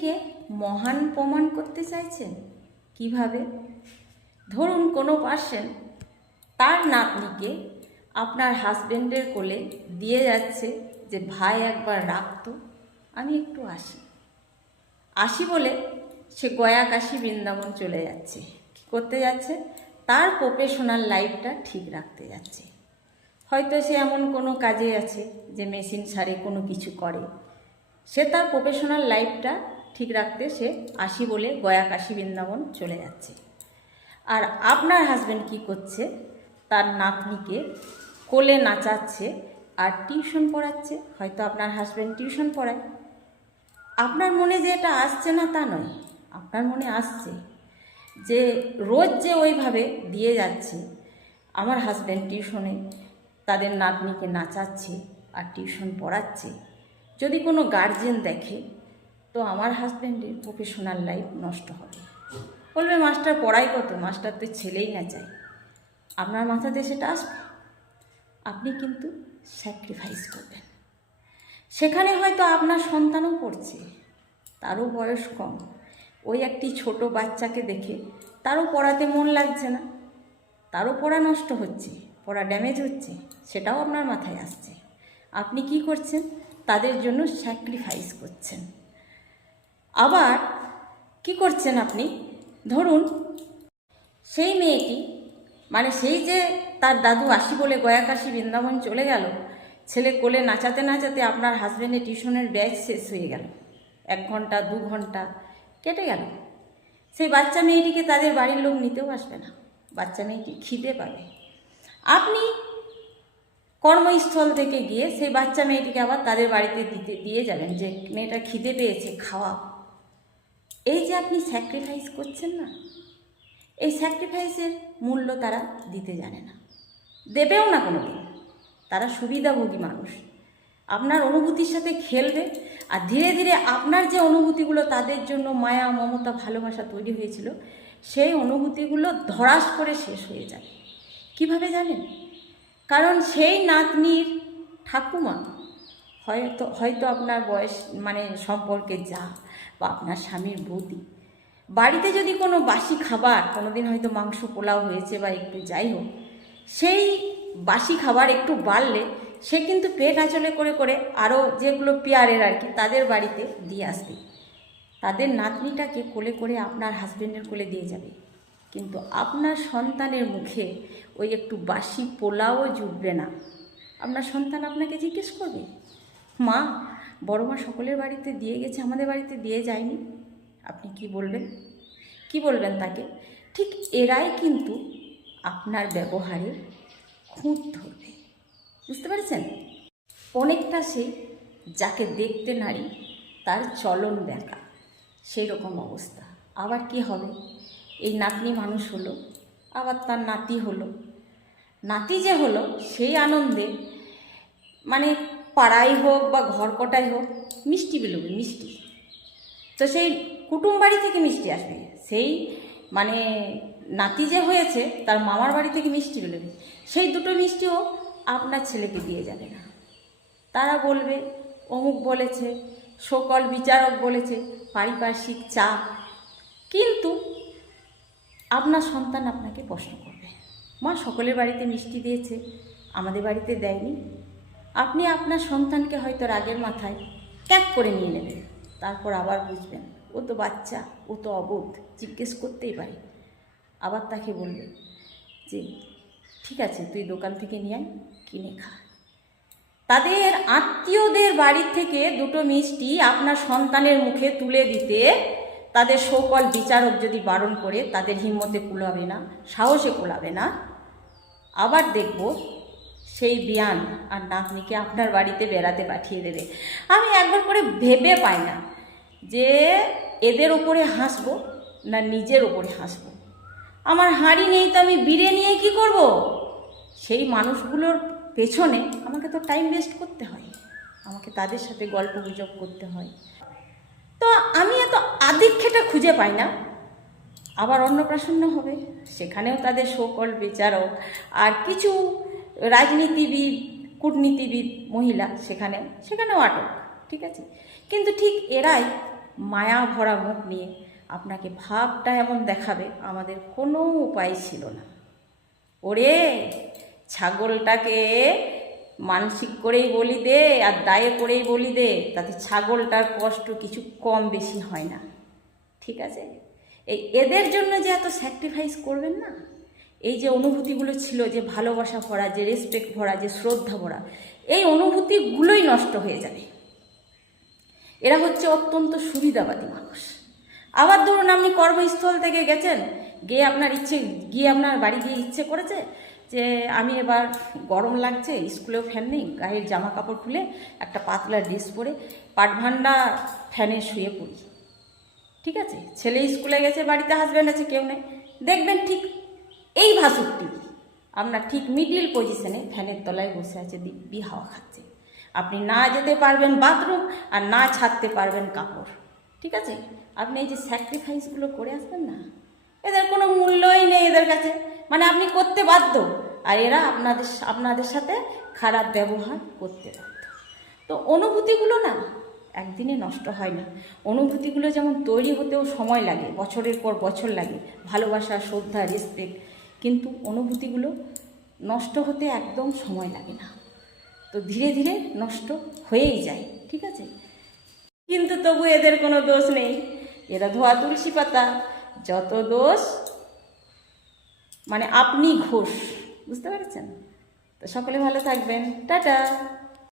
কে মহান প্রমাণ করতে চাইছেন কিভাবে? ধরুন কোনো পার্সন তার নাতনিকে আপনার হাজবেন্ডের কোলে দিয়ে যাচ্ছে যে ভাই একবার রাখতো, আমি একটু আসি আসি বলে সে গয়া কাশী বৃন্দাবন চলে যাচ্ছে। কী করতে যাচ্ছে? তার প্রফেশনাল লাইফটা ঠিক রাখতে যাচ্ছে। হয়তো সে এমন কোনো কাজে আছে যে মেশিন সারে কোনো কিছু করে, সে তার প্রফেশনাল লাইফটা ঠিক রাখতে সে আসি বলে গয়া কাশী বৃন্দাবন চলে যাচ্ছে। আর আপনার হাজব্যান্ড কী করছে? তার নাতনিকে কোলে নাচাচ্ছে আর টিউশন পড়াচ্ছে। হয়তো আপনার হাজব্যান্ড টিউশন পড়ায়। আপনার মনে যে এটা আসছে না তা নয়, আপনার মনে আসছে যে রোজ যে ওইভাবে দিয়ে যাচ্ছে আমার হাজব্যান্ড টিউশনে তাদের নাতনিকে নাচাচ্ছে আর টিউশন পড়াচ্ছে, যদি কোনো গার্জেন দেখে তো আমার হাজব্যান্ডের প্রফেশনাল লাইফ নষ্ট হবে। বলবে মাস্টার পড়াই কত, মাস্টার তো ছেলেই না চায়। আপনার মাথাতে সেটা আসবে, আপনি কিন্তু স্যাক্রিফাইস করবেন। সেখানে হয়তো আপনার সন্তানও পড়ছে, তারও বয়স কম, ওই একটি ছোট বাচ্চাকে দেখে তারও পড়াতে মন লাগছে না, তারও পড়া নষ্ট হচ্ছে, পড়া ড্যামেজ হচ্ছে, সেটাও আপনার মাথায় আসছে। আপনি কি করছেন? তাদের জন্য স্যাক্রিফাইস করছেন। আবার কি করছেন আপনি? ধরুন সেই মেয়েটি, মানে সেই যে তার দাদু আসি বলে গয়া কাশী বৃন্দাবন চলে গেল, ছেলে কোলে নাচাতে নাচাতে আপনার হাজব্যান্ডের টিউশনের ব্যাচ শেষ হয়ে গেল, 1 ঘন্টা 2 ঘন্টা কেটে গেল। সেই বাচ্চা মেয়েটিকে তাদের বাড়ির লোক নিতেও আসবে না, বাচ্চা মেয়েটি খিদে পাবে। আপনি কর্মস্থল থেকে গিয়ে সেই বাচ্চা মেয়েটিকে আবার তাদের বাড়িতে দিয়ে যাবেন যে মেয়েটা খিদে পেয়েছে, খাওয়া। এই যে আপনি স্যাক্রিফাইস করছেন না, এই স্যাক্রিফাইসের মূল্য তারা দিতে জানে না, দেবেও না কোনো দিন। তারা সুবিধাভোগী মানুষ, আপনার অনুভূতির সাথে খেলবে আর ধীরে ধীরে আপনার যে অনুভূতিগুলো তাদের জন্য মায়া মমতা ভালোবাসা তৈরি হয়েছিল, সেই অনুভূতিগুলো ধরাস করে শেষ হয়ে যাবে। কিভাবে জানেন? কারণ সেই নাতনির ঠাকুমা হয়তো আপনার বয়স মানে সম্পর্কে যা বা আপনার স্বামীর বৌদি, বাড়িতে যদি কোনো বাসি খাবার, কোনো দিন হয়তো মাংস পোলাও হয়েছে বা একটু যাই হোক, সেই বাসি খাবার একটু বাড়লে সে কিন্তু পেট আঁচলে করে করে আরও যেগুলো পেয়ারের আর কি তাদের বাড়িতে দিয়ে আসবে। তাদের নাতনিটাকে কোলে করে আপনার হাজব্যান্ডের কোলে দিয়ে যাবে, কিন্তু আপনার সন্তানের মুখে ওই একটু বাসি পোলাও জুটবে না। আপনার সন্তান আপনাকে জিজ্ঞেস করবে, মা, বড় মা সকলের বাড়িতে দিয়ে গেছে, আমাদের বাড়িতে দিয়ে যায়নি। আপনি কি বলবেন? কি বলবেন তাকে? ঠিক এরাই কিন্তু আপনার ব্যবহারে খুঁত ধরবে। বুঝতে পারছেন? অনেকটা সে যাকে দেখতে নারী তার চলন ব্যাকা, সেই রকম অবস্থা। আবার কি হবে? এই নাতনি মানুষ হলো, আবার তার নাতি হলো। নাতি যে হলো সেই আনন্দে মানে পাড়াই হোক বা ঘর কটাই হোক মিষ্টি বেরোবে, মিষ্টি। তো সেই কুটুম বাড়ি থেকে মিষ্টি আসবে, সেই মানে নাতি যে হয়েছে তার মামার বাড়ি থেকে মিষ্টি বেরোবে, সেই দুটো মিষ্টিও আপনার ছেলেকে দিয়ে যাবে না। তারা বলবে অমুক বলেছে, সকল বিচারক বলেছে, পারিপার্শ্বিক চাপ। কিন্তু আপনার সন্তান আপনাকে প্রশ্ন করবে, মা সকলের বাড়িতে মিষ্টি দিয়েছে, আমাদের বাড়িতে দেয়নি। আপনি আপনার সন্তানকে হয়তো রাগের মাথায় ত্যাগ করে নিয়ে নেবেন, তারপর আবার বুঝবেন ও তো বাচ্চা, ও তো অবোধ, জিজ্ঞেস করতেই পারে। আবার তাকে বলবে যে ঠিক আছে, তুই দোকান থেকে নিয়ে আয়, কিনে খা। তাদের আত্মীয়দের বাড়ির থেকে দুটো মিষ্টি আপনার সন্তানের মুখে তুলে দিতে তাদের সকল বিচারক যদি বারণ করে, তাদের হিম্মতে কুলাবে না, সাহসে কুলাবে না। আবার দেখব সেই বিয়ান আর নাতনিকে আপনার বাড়িতে বেড়াতে পাঠিয়ে দেবে। আমি একবার করে ভেবে পাই না যে এদের ওপরে হাসবো না নিজের ওপরে হাসবো। আমার হাঁড়ি নেই তো আমি বিড়ে নিয়ে কি করব? সেই মানুষগুলোর পেছনে আমাকে তো টাইম ওয়েস্ট করতে হয়, আমাকে তাদের সাথে গল্প গুজব করতে হয়। তো আমি এত আদিক্ষেটা খুঁজে পাই না। আবার অন্নপ্রাশন হবে, সেখানেও তাদের সকল বিচারক আর কিছু রাজনীতিবিদ, কূটনীতিবিদ মহিলা সেখানেও আটক, ঠিক আছে। কিন্তু ঠিক এরাই মায়া ভরা মুখ নিয়ে আপনাকে ভাবটা এমন দেখাবে, আমাদের কোনো উপায় ছিল না। ওরে ছাগলটাকে মানসিক করেই বলি দে আর দায়ে করেই বলি দে, তাতে ছাগলটার কষ্ট কিছু কম বেশি হয় না, ঠিক আছে? এদের জন্য যে এত স্যাক্রিফাইস করবেন না, এই যে অনুভূতিগুলো ছিল, যে ভালোবাসা ভরা, যে রেসপেক্ট ভরা, যে শ্রদ্ধা ভরা, এই অনুভূতিগুলোই নষ্ট হয়ে যাবে। এরা হচ্ছে অত্যন্ত সুবিধাবাদী মানুষ। আবার ধরুন আপনি কর্মস্থল থেকে গেছেন, গিয়ে আপনার বাড়ি গিয়ে ইচ্ছে করেছে যে আমি এবার গরম লাগছে, স্কুলেও ফ্যান নেই, গায়ের জামা কাপড় খুলে একটা পাতলা ড্রেস পরে পাটভান্ডা ফ্যানে শুয়ে পড়ি, ঠিক আছে? ছেলে স্কুলে গেছে, বাড়িতে হাজব্যান্ড আছে, কেউ নেই, দেখবেন ঠিক এই ভাসুকটি আপনার ঠিক মিডিল পজিশনে ফ্যানের তলায় বসে আছে, দিব্যি হাওয়া খাচ্ছে। আপনি না যেতে পারবেন বাথরুম আর না ছাড়তে পারবেন কাপড়, ঠিক আছে? আপনি এই যে স্যাক্রিফাইসগুলো করে আসবেন না, এদের কোনো মূল্যই নেই এদের কাছে, মানে আপনি করতে বাধ্য, আর এরা আপনাদের সাথে খারাপ ব্যবহার করতে বাধ্য। তো অনুভূতিগুলো না একদিনে নষ্ট হয় না। অনুভূতিগুলো যেমন তৈরি হতেও সময় লাগে, বছরের পর বছর লাগে, ভালোবাসা, শ্রদ্ধা, রেসপেক্ট, কিন্তু অনুভূতিগুলো নষ্ট হতে একদম সময় লাগে না। তো ধীরে ধীরে নষ্ট হয়েই যায়, ঠিক আছে? কিন্তু তবু এদের কোনো দোষ নেই, এরা ধোয়া তুলসী পাতা, যত দোষ মানে আপনি ঘোষ, বুঝতে পেরেছেন? তো সকলে ভালো থাকবেন, টাটা।